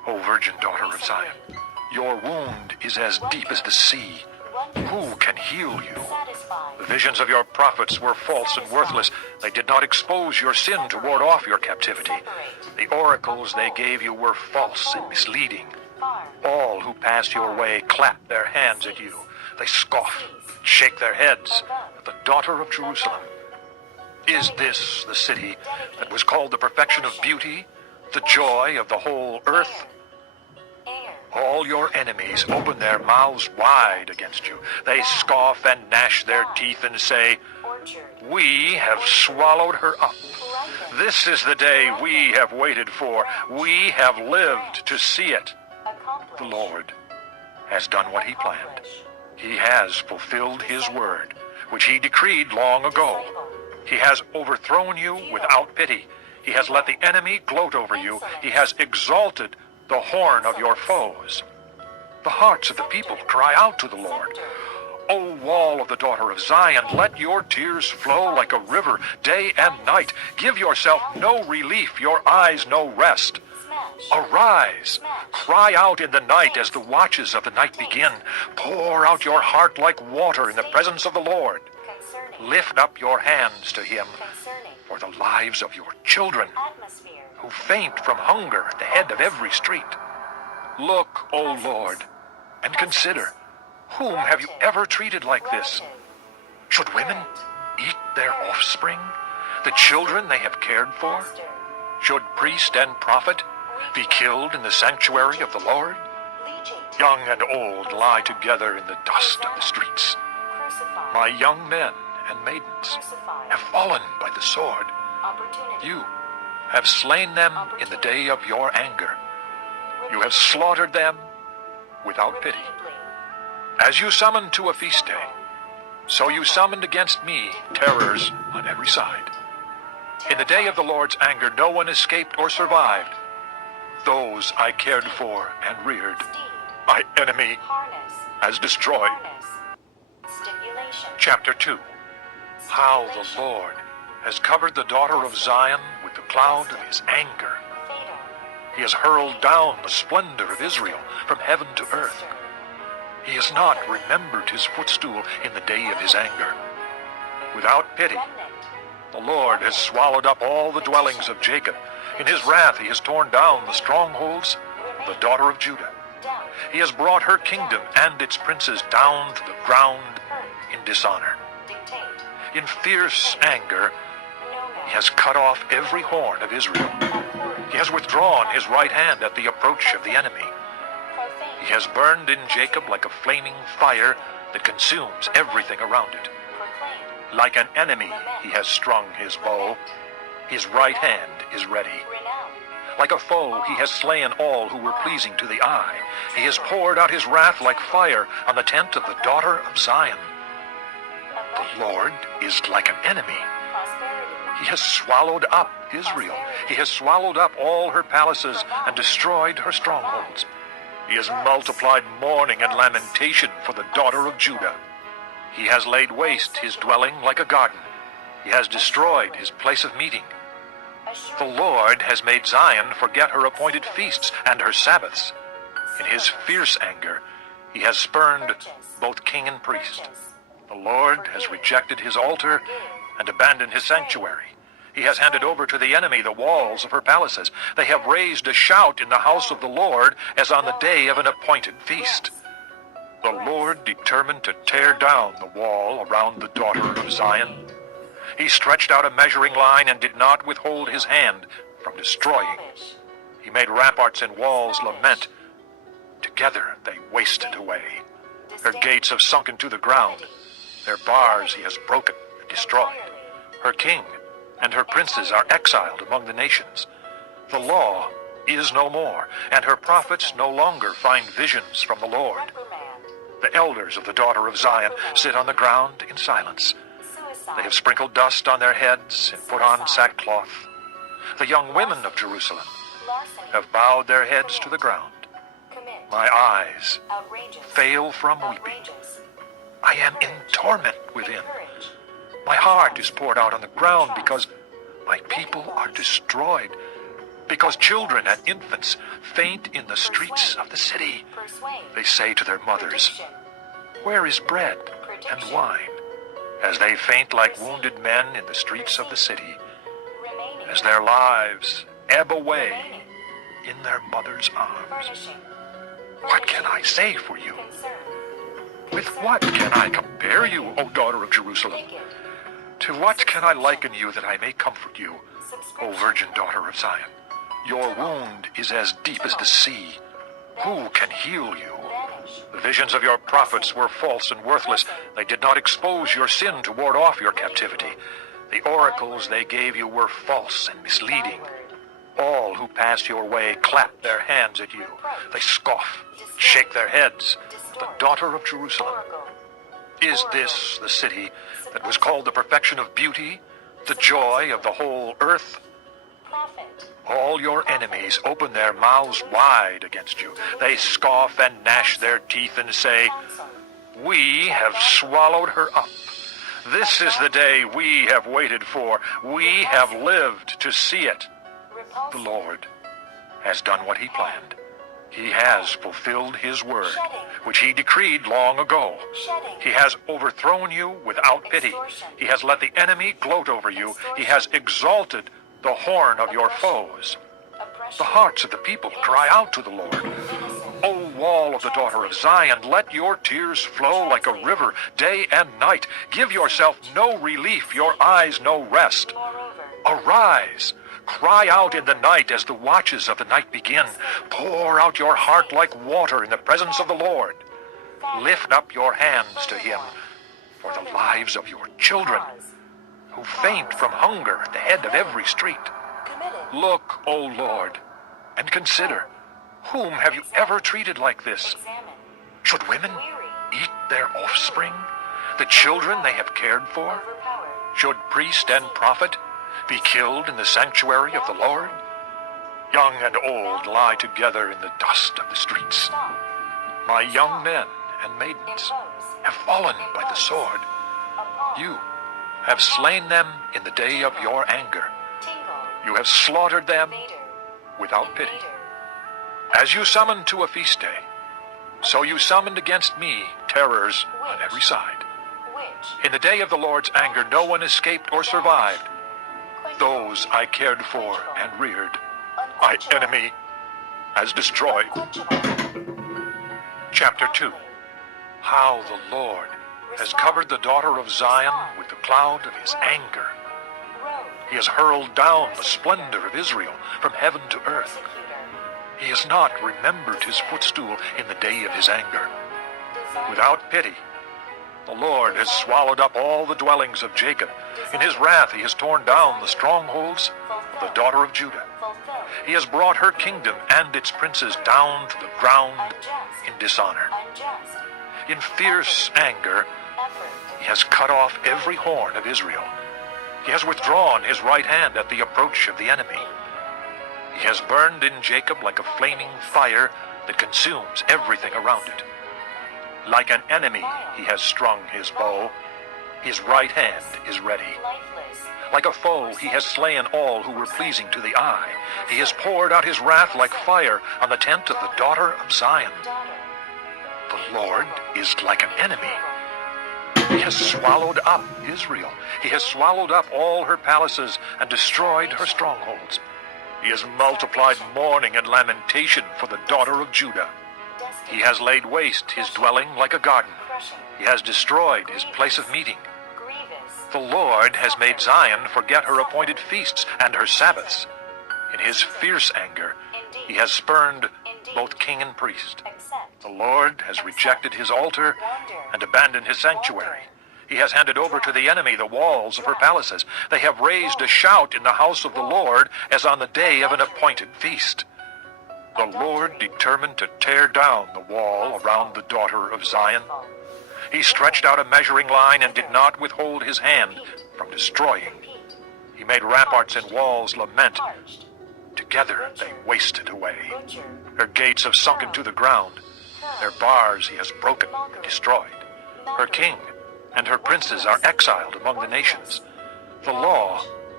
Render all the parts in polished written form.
O virgin daughter of Zion, your wound is as deep as the sea. Who can heal you? The visions of your prophets were false and worthless. They did not expose your sin to ward off your captivity. The oracles they gave you were false and misleading. All who pass your way clap their hands at you. They scoff, shake their heads at the daughter of Jerusalem. Is this the city that was called the perfection of beauty, the joy of the whole earth? All your enemies open their mouths wide against you. They scoff and gnash their teeth and say, "We have swallowed her up. This is the day we have waited for. We have lived to see it." The Lord has done what he planned. He has fulfilled his word, which he decreed long ago. He has overthrown you without pity. He has let the enemy gloat over you. He has exalted the horn of your foes. The hearts of the people cry out to the Lord. O wall of the daughter of Zion, let your tears flow like a river day and night. Give yourself no relief, your eyes no rest. Arise, cry out in the night as the watches of the night begin. Pour out your heart like water in the presence of the Lord. Lift up your hands to him for the lives of your children, who faint from hunger at the head of every street. Look, O Lord, and consider, whom have you ever treated like this? Should women eat their offspring, the children they have cared for? Should priest and prophet be killed in the sanctuary of the Lord? Young and old lie together in the dust of the streets. My young men and maidens have fallen by the sword. You have slain them in the day of your anger. You have slaughtered them without pity. As you summoned to a feast day, so you summoned against me terrors on every side. In the day of the Lord's anger, no one escaped or survived. Those I cared for and reared, my enemy has destroyed. Chapter 2. How the Lord has covered the daughter of Zion with the cloud of his anger. He has hurled down the splendor of Israel from heaven to earth. He has not remembered his footstool in the day of his anger. Without pity, the Lord has swallowed up all the dwellings of Jacob. In his wrath he has torn down the strongholds of the daughter of Judah. He has brought her kingdom and its princes down to the ground in dishonor. In fierce anger, he has cut off every horn of Israel. He has withdrawn his right hand at the approach of the enemy. He has burned in Jacob like a flaming fire that consumes everything around it. Like an enemy, he has strung his bow. His right hand is ready. Like a foe, he has slain all who were pleasing to the eye. He has poured out his wrath like fire on the tent of the daughter of Zion. The Lord is like an enemy. He has swallowed up Israel. He has swallowed up all her palaces and destroyed her strongholds. He has multiplied mourning and lamentation for the daughter of Judah. He has laid waste his dwelling like a garden. He has destroyed his place of meeting. The Lord has made Zion forget her appointed feasts and her Sabbaths. In his fierce anger, he has spurned both king and priest. The Lord has rejected his altar and abandoned his sanctuary. He has handed over to the enemy the walls of her palaces. They have raised a shout in the house of the Lord as on the day of an appointed feast. The Lord determined to tear down the wall around the daughter of Zion. He stretched out a measuring line and did not withhold his hand from destroying. He made ramparts and walls lament. Together they wasted away. Her gates have sunken to the ground. Their bars he has broken and destroyed. Her king and her princes are exiled among the nations. The law is no more, and her prophets no longer find visions from the Lord. The elders of the daughter of Zion sit on the ground in silence. They have sprinkled dust on their heads and put on sackcloth. The young women of Jerusalem have bowed their heads to the ground. My eyes fail from weeping. I am in torment within. My heart is poured out on the ground because my people are destroyed. because children and infants faint in the streets of the city. They say to their mothers, "Where is bread and wine?" As they faint like wounded men in the streets of the city, as their lives ebb away in their mother's arms. What can I say for you? With what can I compare you, O daughter of Jerusalem? To what can I liken you that I may comfort you, O virgin daughter of Zion? Your wound is as deep as the sea. Who can heal you? The visions of your prophets were false and worthless. They did not expose your sin to ward off your captivity. The oracles they gave you were false and misleading. All who pass your way clap their hands at you. They scoff, shake their heads. The daughter of Jerusalem. Is this the city that was called the perfection of beauty, the joy of the whole earth? All your enemies open their mouths wide against you. They scoff and gnash their teeth and say, "We have swallowed her up. This is the day we have waited for. We have lived to see it." The Lord has done what he planned. He has fulfilled his word, which he decreed long ago. He has overthrown you without pity. He has let the enemy gloat over you. He has exalted the horn of your foes. The hearts of the people cry out to the Lord. O wall of the daughter of Zion, let your tears flow like a river day and night. Give yourself no relief, your eyes no rest. Arise, cry out in the night as the watches of the night begin. Pour out your heart like water in the presence of the Lord. Lift up your hands to him for the lives of your children, who faint from hunger at the head of every street. Look, O Lord, and consider, whom have you ever treated like this? Should women eat their offspring, the children they have cared for? Should priest and prophet be killed in the sanctuary of the Lord? Young and old lie together in the dust of the streets. My young men and maidens have fallen by the sword. You have slain them in the day of your anger. You have slaughtered them without pity. As you summoned to a feast day, so you summoned against me terrors on every side. In the day of the Lord's anger, no one escaped or survived. Those I cared for and reared, my enemy has destroyed. Chapter 2. How the Lord has covered the daughter of Zion with the cloud of his anger. He has hurled down the splendor of Israel from heaven to earth. He has not remembered his footstool in the day of his anger. Without pity, the Lord has swallowed up all the dwellings of Jacob. In his wrath he has torn down the strongholds of the daughter of Judah. He has brought her kingdom and its princes down to the ground in dishonor. In fierce anger, he has cut off every horn of Israel. He has withdrawn his right hand at the approach of the enemy. He has burned in Jacob like a flaming fire that consumes everything around it. Like an enemy, he has strung his bow. His right hand is ready. Like a foe, he has slain all who were pleasing to the eye. He has poured out his wrath like fire on the tent of the daughter of Zion. The Lord is like an enemy. He has swallowed up Israel. He has swallowed up all her palaces and destroyed her strongholds. He has multiplied mourning and lamentation for the daughter of Judah. He has laid waste his dwelling like a garden. He has destroyed his place of meeting. The Lord has made Zion forget her appointed feasts and her Sabbaths. In his fierce anger, he has spurned both king and priest. The Lord has rejected his altar and abandoned his sanctuary. He has handed over to the enemy the walls of her palaces. They have raised a shout in the house of the Lord as on the day of an appointed feast. The Lord determined to tear down the wall around the daughter of Zion. He stretched out a measuring line and did not withhold his hand from destroying. He made ramparts and walls lament. Together they wasted away. Her gates have sunk into the ground. Their bars he has broken and destroyed. Her king and her princes are exiled among the nations. The law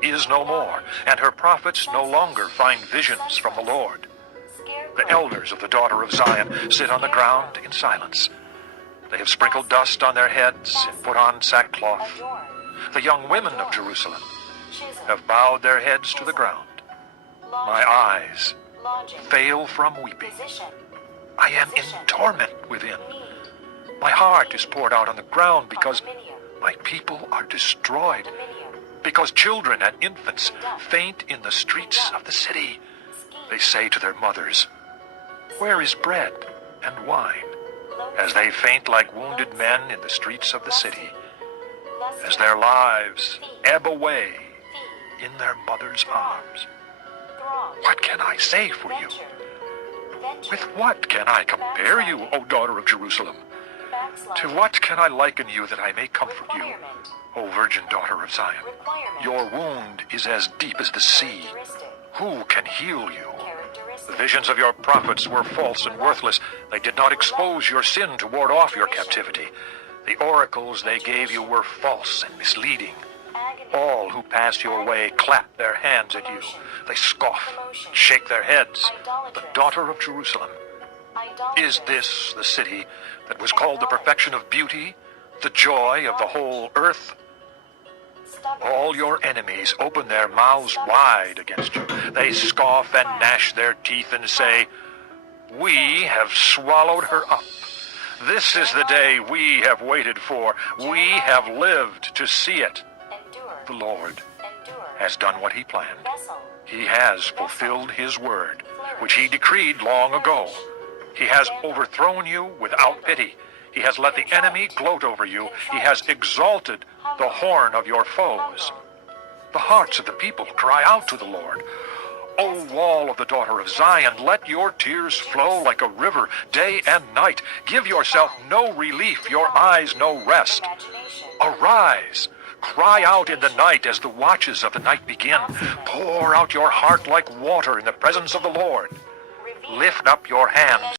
is no more, and her prophets no longer find visions from the Lord. The elders of the daughter of Zion sit on the ground in silence. They have sprinkled dust on their heads and put on sackcloth. The young women of Jerusalem have bowed their heads to the ground. My eyes fail from weeping. I am in torment within. My heart is poured out on the ground because my people are destroyed, because children and infants faint in the streets of the city. They say to their mothers, "Where is bread and wine?" As they faint like wounded men in the streets of the city, as their lives ebb away in their mother's arms. What can I say for you? With what can I compare you, O daughter of Jerusalem? To what can I liken you that I may comfort you, O virgin daughter of Zion? Your wound is as deep as the sea. Who can heal you? The visions of your prophets were false and worthless. They did not expose your sin to ward off your captivity. The oracles they gave you were false and misleading. All who pass your way clap their hands at you. They scoff and shake their heads. The daughter of Jerusalem. Is this the city that was called the perfection of beauty, the joy of the whole earth? All your enemies open their mouths wide against you. They scoff and gnash their teeth and say, "We have swallowed her up. This is the day we have waited for. We have lived to see it." The Lord has done what he planned. He has fulfilled his word, which he decreed long ago. He has overthrown you without pity. He has let the enemy gloat over you. He has exalted the horn of your foes. The hearts of the people cry out to the Lord. O wall of the daughter of Zion, let your tears flow like a river day and night. Give yourself no relief, your eyes no rest. Arise, cry out in the night as the watches of the night begin. Pour out your heart like water in the presence of the Lord. Lift up your hands